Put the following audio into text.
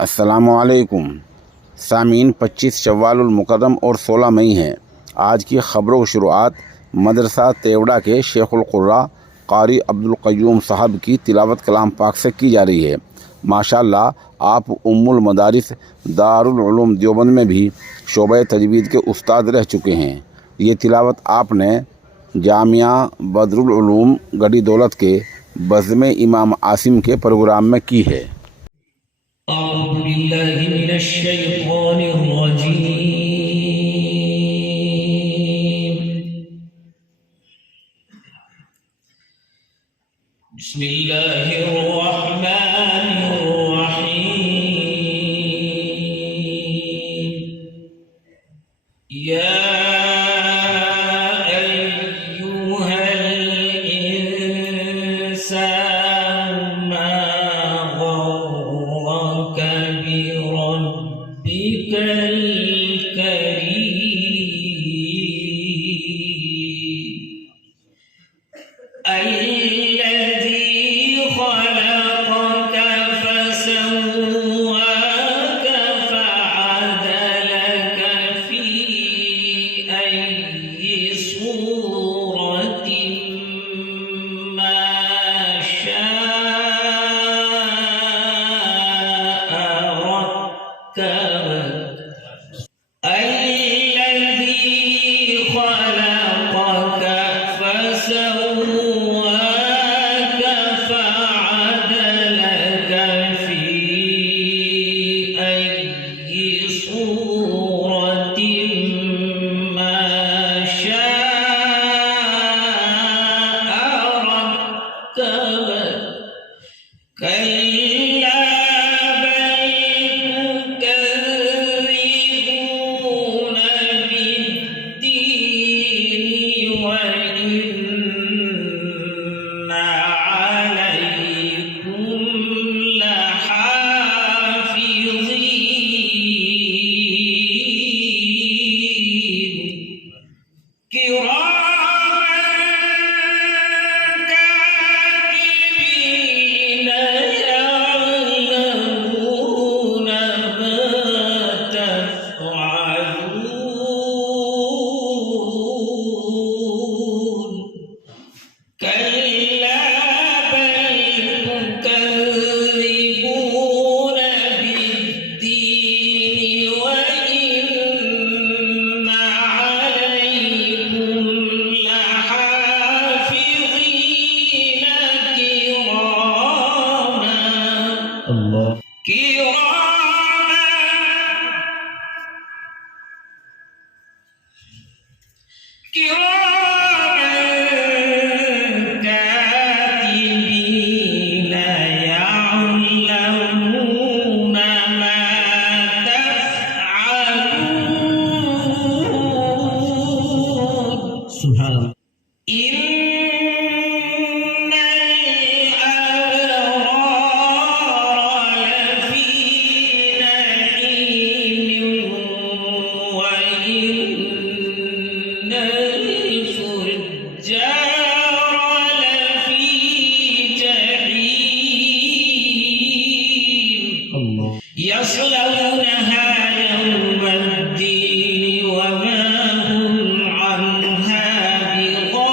अस्सलामुअलैकुम सामीन। 25 शव्वालुल मुकर्रम और 16 मई है। आज की ख़बरों की शुरुआत मदरसा तेवड़ा के शेखुल कुर्रा कारी अब्दुल क़य्यूम साहब की तिलावत कलाम पाक से की जा रही है। माशाअल्लाह आप उम्मुल मदारिस दारुल उलूम देवबंद में भी शोबे तजवीद के उस्ताद रह चुके हैं। ये तिलावत आपने जामिया बदरुल उलूम गढ़ी दौलत के बज़्म इमाम आसिम के प्रोग्राम में की है। أعوذ بالله من الشيطان الرجيم. بسم الله الرحمن الرحيم. يا أيها الإنسان ما غرك بربك الكريم الذي خلقك فسواك فعدلك في أي صورة ما شاء ركبك الذي خلقك فسواك فعدلك في أي صورة ما شاء ركبك كلا بل تكذبون بالدين وإن عليكم لحافظين كراما كاتبين يعلمون ما تفعلون كلا بل تكذبون بالدين وإن عليكم لحافظين كراما كاتبين يعلمون ما تفعلون سبحان الله إن الأبرار لفي نعيم وإن الفجار لفي جحيم يصلونها يوم الدين وما هم عنها بغائبين